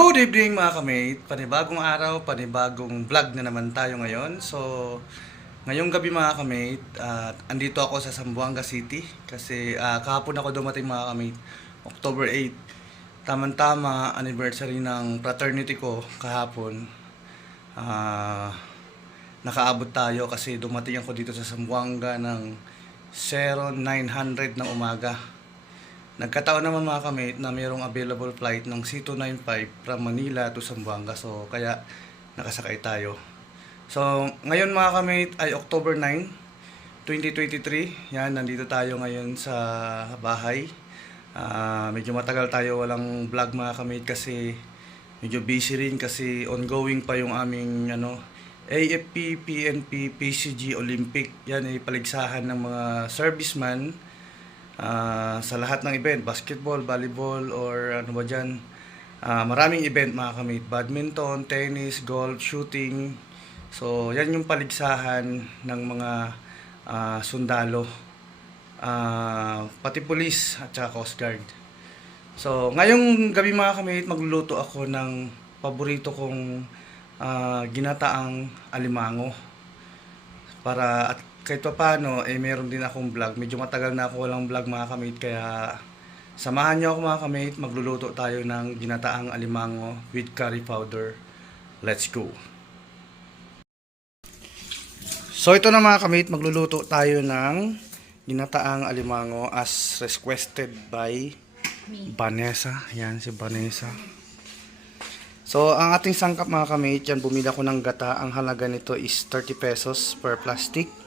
Good evening mga kamate, panibagong araw, panibagong vlog na naman tayo ngayon. So, ngayong gabi mga kamate, andito ako sa Zamboanga City kasi kahapon ako dumating mga kamate, October 8. Tama-tama, anniversary ng fraternity ko kahapon. Nakaabot tayo kasi dumating ako dito sa Zamboanga ng 0900 ng umaga. Nagkataon naman mga kamate na mayroong available flight ng C295 from Manila to Zamboanga. So, kaya nakasakay tayo. So, ngayon mga kamate ay October 9, 2023. Yan, nandito tayo ngayon sa bahay. Medyo matagal tayo walang vlog mga kamate kasi medyo busy rin kasi ongoing pa yung aming AFP, PNP, PCG, Olympic. Yan ay paligsahan ng mga serviceman. Sa lahat ng event, basketball, volleyball, or ano ba dyan, maraming event mga kamate, badminton, tennis, golf, shooting. So yan yung paligsahan ng mga sundalo, pati police at saka Coast Guard. So ngayong gabi mga kamate, magluluto ako ng paborito kong ginataang alimango para at kahit pa paano, meron din akong vlog. Medyo matagal na ako walang vlog mga kamate, kaya samahan niyo ako mga kamate. Magluluto tayo ng ginataang alimango with curry powder. Let's go! So ito na mga kamate, magluluto tayo ng ginataang alimango as requested by Vanessa. Yan si Vanessa. So ang ating sangkap mga kamate, yan, bumili ako ng gata. Ang halaga nito is 30 pesos per plastic.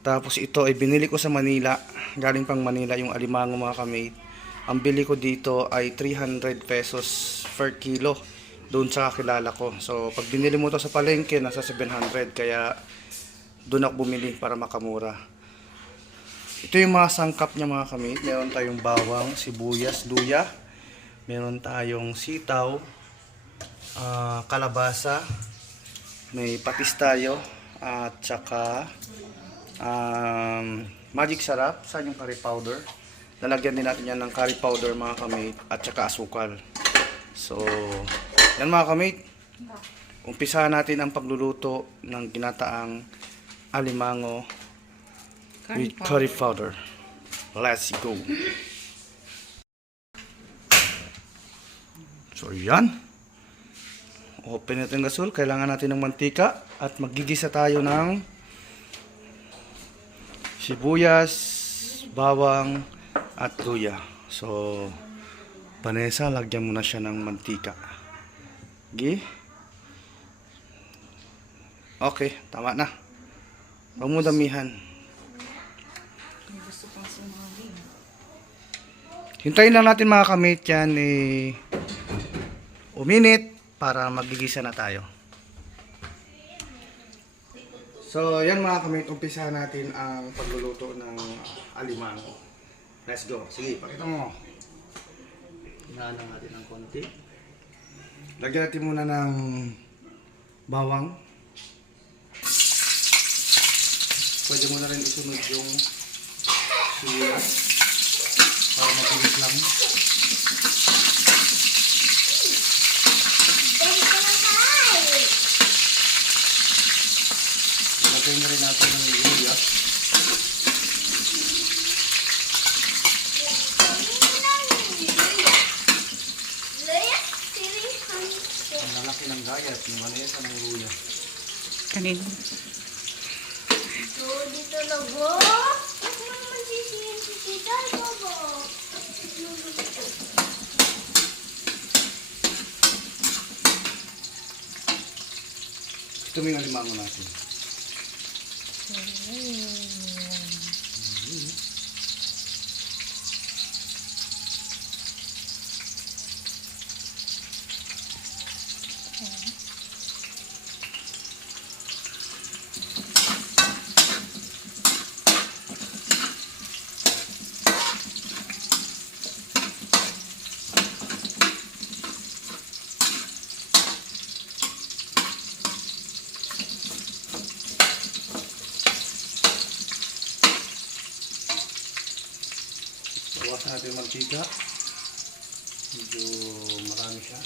Tapos ito ay binili ko sa Manila. Galing pang Manila yung alimango mga kamate. Ang bili ko dito ay 300 pesos per kilo doon sa kakilala ko. So pag binili mo to sa palengke, nasa 700. Kaya doon ako bumili para makamura. Ito yung mga sangkap niya mga kamate. Meron tayong bawang, sibuyas, luya. Meron tayong sitaw, kalabasa. May patis tayo. At saka magic sarap. Saan yung curry powder? Lalagyan din natin yan ng curry powder mga kamate at saka asukal. So yan mga kamate, umpisahan natin ang pagluluto ng ginataang alimango with curry powder. Let's go! So yan, open natin gasol. Kailangan natin ng mantika at magigisa tayo ng sibuyas, bawang, at luya. So, Vanessa, lagyan mo na siya ng mantika. Okay, tama na. Huwag mo damihan. Hintayin lang natin mga kamate yan uminit para magigisa na tayo. So, yan mga kamate, umpisahan natin ang pagluluto ng alimango. Let's go. Sige, pakita mo. Hinahan lang natin ng konti. Lagyan natin muna ng bawang. Pwede mo na rin isunod yung sibuyas para mabilis lang. Lagyan na rin natin ng luya. Ang lalaki ng gayat, yung Vanessa ng luya. Kanino? Dito na ba? Ba't naman sisihin si Tita? Baba. Ito mo yung alimango natin. Bawasan natin yung mantika. Medyo marami siya.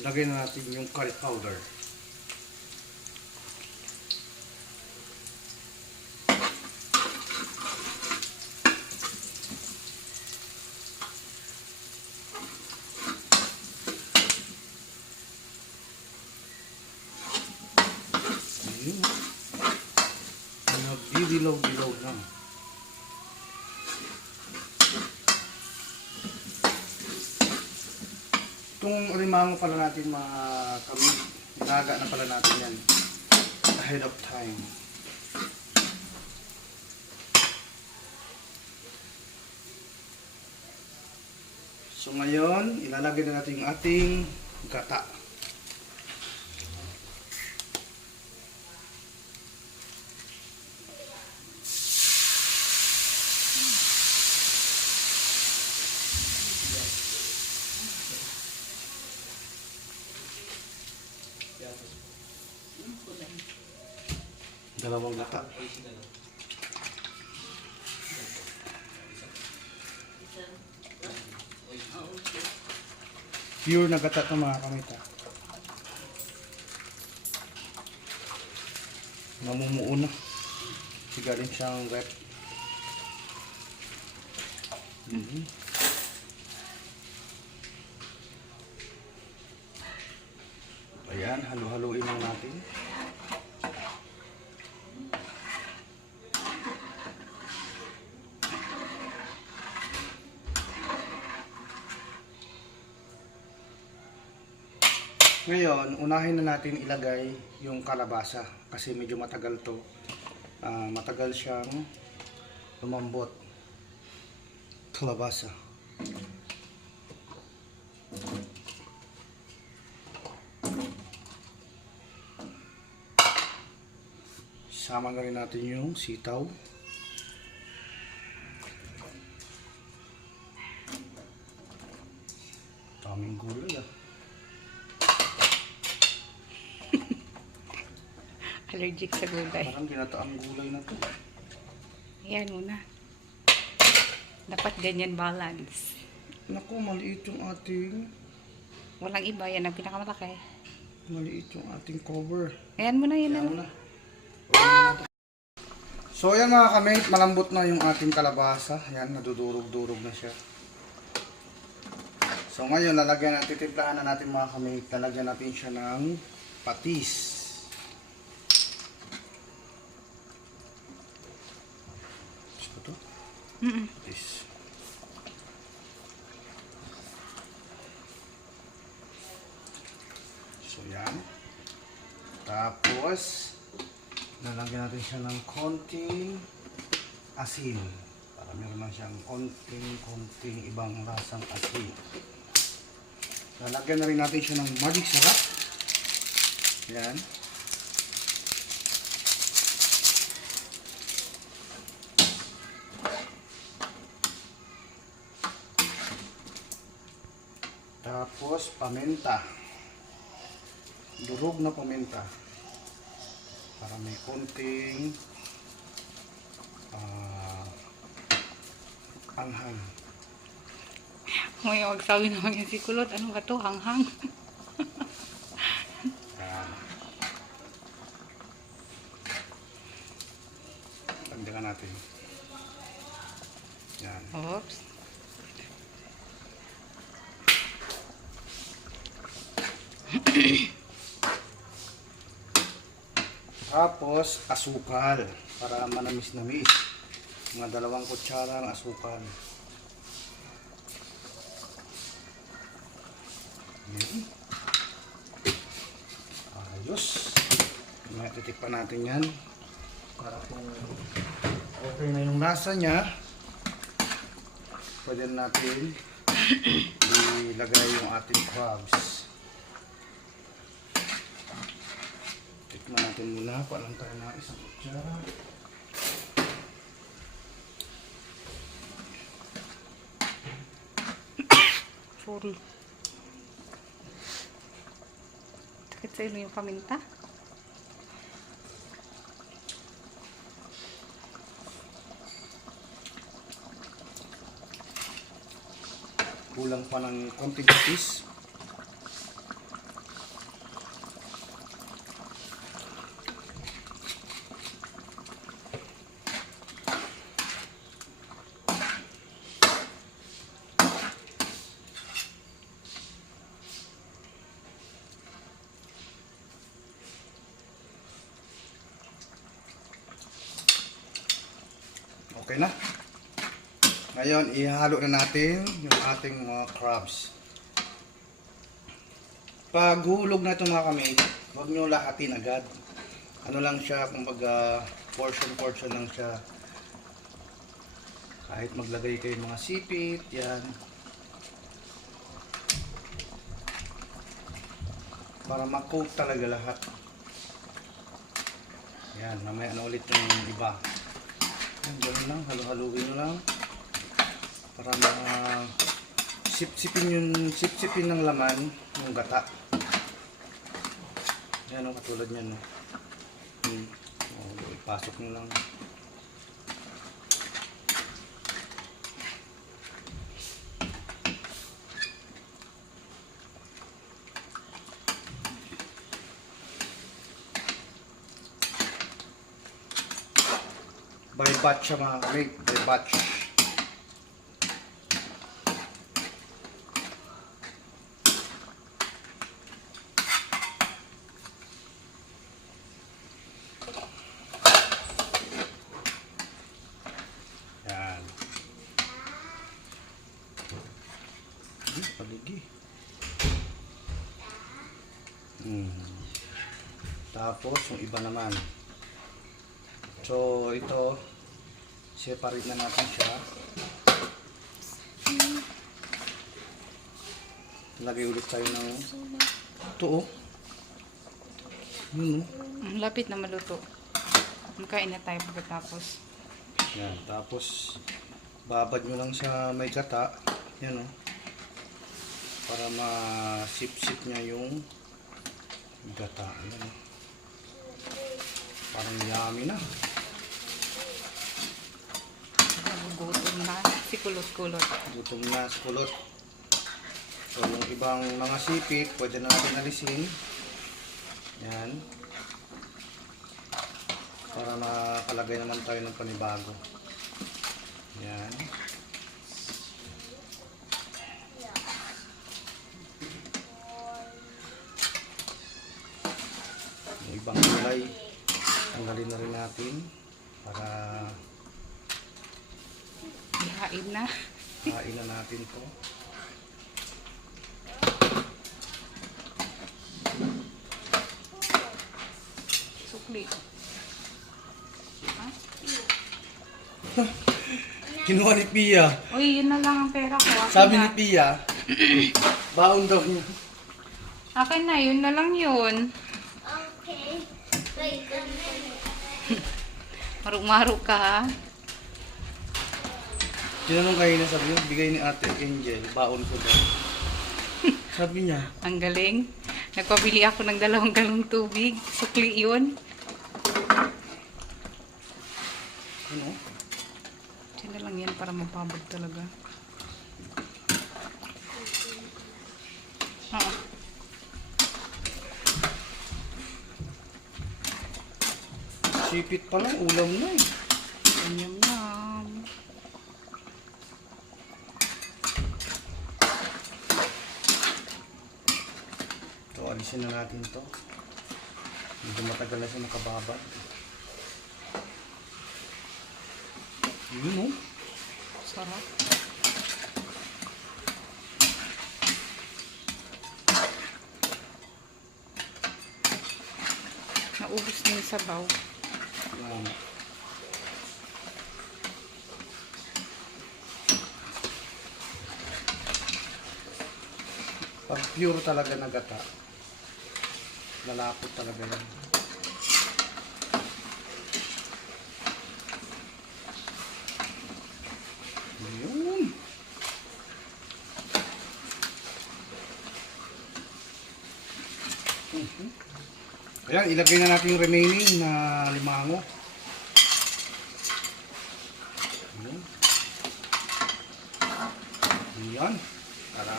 lagay na natin yung curry powder. Ayun. Nagdidilaw-dilaw na. Itong alimango pala natin mga kami, inaga na pala natin yan ahead of time. So ngayon, ilalagay na natin yung ating gata. Dalawang gata. Pure na gata ito mga kamita. Namumuo na. Sigaling siyang rep. Ayan, halu-haluin lang natin. Ngayon, unahin na natin ilagay yung kalabasa kasi medyo matagal to. Matagal siyang lumambot. Kalabasa. Sama na rin natin yung sitaw. Daming gulay ah. Allergic sa gulay. Parang ginataang gulay na to. Ayan muna. Dapat ganyan balance. Naku, maliit yung ating Walang iba. Yan ang pinakamalaki. cover. Ayan muna yun. Ayan na. So ayan mga kamate, malambot na yung ating kalabasa. Ayan, nadudurog-durog na siya. So ngayon, lalagyan natin, timplahan na natin mga kamate. Lalagyan natin siya ng patis. Ito? Patis. So yan. Tapos, lalagyan natin siya ng konting asin. Para meron lang siyang konting ibang lasang asin. Lalagyan na rin natin siya ng magic sarap. Yan. Tapos, paminta. Durog na paminta. Para may konting anghang. Ngayon, magsabi naman yung si Kulot. Ano ba to? Hanghang. Yan. Tandaan natin. Yan. Oops. Tapos, asukal. Para manamis-namis. Mga 2 kutsarang asukal. Yan. Ayos. Titikpan natin yan. Para kung okay na yung lasa niya, pwede natin ilagay yung ating crabs. Tikman natin muna. Palang tayo na isang kutsara. Sorry. Sakit sa ilo yung paminta. Kulang pa ng konting patis. Okay na. Ngayon, ihalo na natin yung ating mga crabs. Pag hulog na ito mga kamay, huwag nyo lahatin agad. Ano lang siya, kumbaga portion lang siya. Kahit maglagay kayo mga sipit, yan. Para ma-coat talaga lahat. Yan, mamaya na ulit yung iba. Yan, gano'n lang, halo-haluin nyo lang. Para sip-sipin ng laman, yung gata. Yan o, katulad nyan. Ipasok nyo lang. By batch siya mga kamig, by batch. Yan. Paligi. Tapos yung iba naman. So ito, separate na natin siya. Lagay ulit tayo ng ito oh. Yun oh. Lapit na maluto. Kain na tayo pagkatapos. Yan, tapos babad nyo lang sa may gata. Yan oh. Para masip-sip niya yung gata. Yan oh. Parang yummy na. Nagugutom na. Si kulot-kulot. Gutom na sa kulot. So yung ibang mga sipit, pwede na natin alisin. Yan. Para makalagay naman tayo ng panibago. Yan. Yung ibang kulay, tanggalin na rin natin para Ihain na. kain na natin to. Sukli. Ha? Kinuha ni Pia. Uy, yun na lang ang pera ko. Akin Sabi na. ni Pia, baon daw niya. Akin na, yun na lang yun. Okay. Wait, Maruk-maruk ka ha. Tinanong kayo na sabi niya, bigay ni Ate Angel, baon ko daw. Sabi niya, Ang galing. Nagpabili ako ng 2 galong tubig. Sukli yun. ano? Diyan na lang yan para mapabog talaga. Oo. Sipit pa lang, ulam na eh. Yum yum. So, alisin na natin to. Medyo matagal na siya nakababad. Yun oh. Sarap. Naubos na yung sabaw. Yan. Pag pure talaga na gata, lalapot talaga yan. Yun. Ayan, ilagay na natin yung remaining na limango. Ayan. Ayan. Para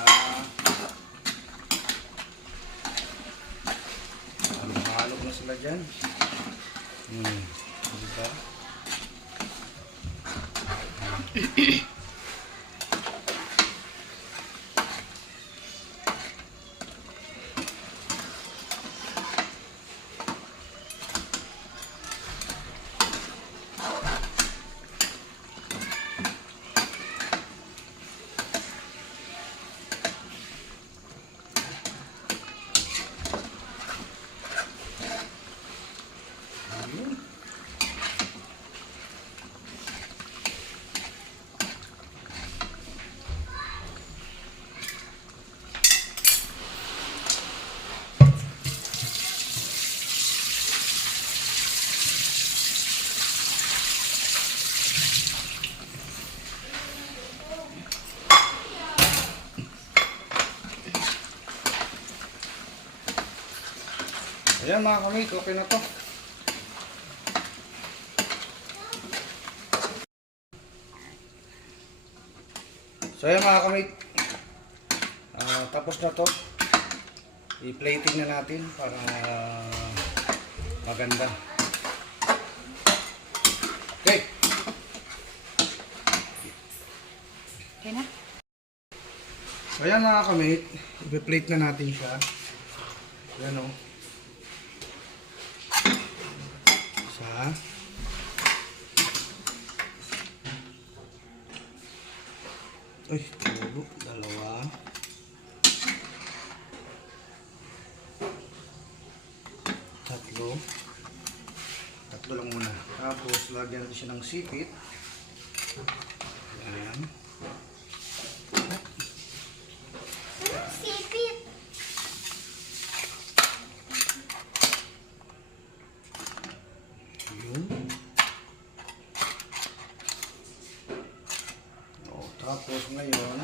halo na sila dyan. Diba? Ayan mga kamit, okay na to. So ayan mga kamit, tapos na to. I-plating na natin para maganda. Okay. Okay na? So ayan mga kamit, i-plate na natin siya. Ayan o. Isa. Uy, tulo. Dalawa. Tatlo. Tatlo lang muna. Tapos, lagyan natin siya ng sipit. Ayan. Sipit. Yun. O, tapos ngayon,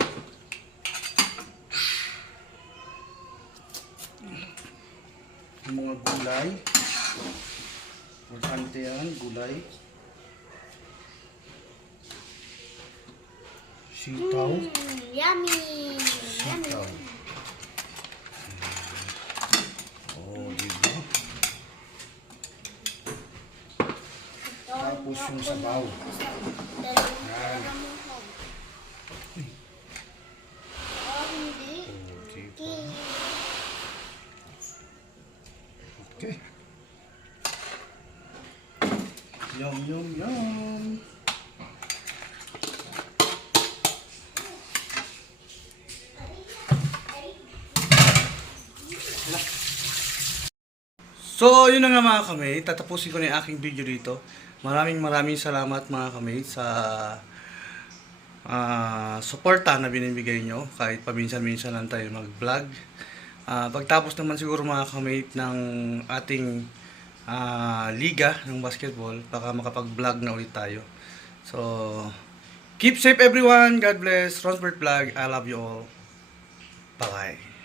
yung mga gulay. Importante yan, gulay. Sitaw. Yummy. Sitaw. Oh, diba? Tapos yung sabaw. Yan. Oh, hindi. Oh, diba? Okay. Yum, yum, yum. So, yun na nga mga kamay. Tatapusin ko na yung aking video dito. Maraming salamat mga kamay sa suporta na binibigay nyo. Kahit paminsan-minsan lang tayo mag-vlog. Pagtapos naman siguro mga kamay ng ating liga ng basketball, baka makapag-vlog na ulit tayo. So, keep safe everyone. God bless. Ronsbert Vlog. I love you all. Bye-bye.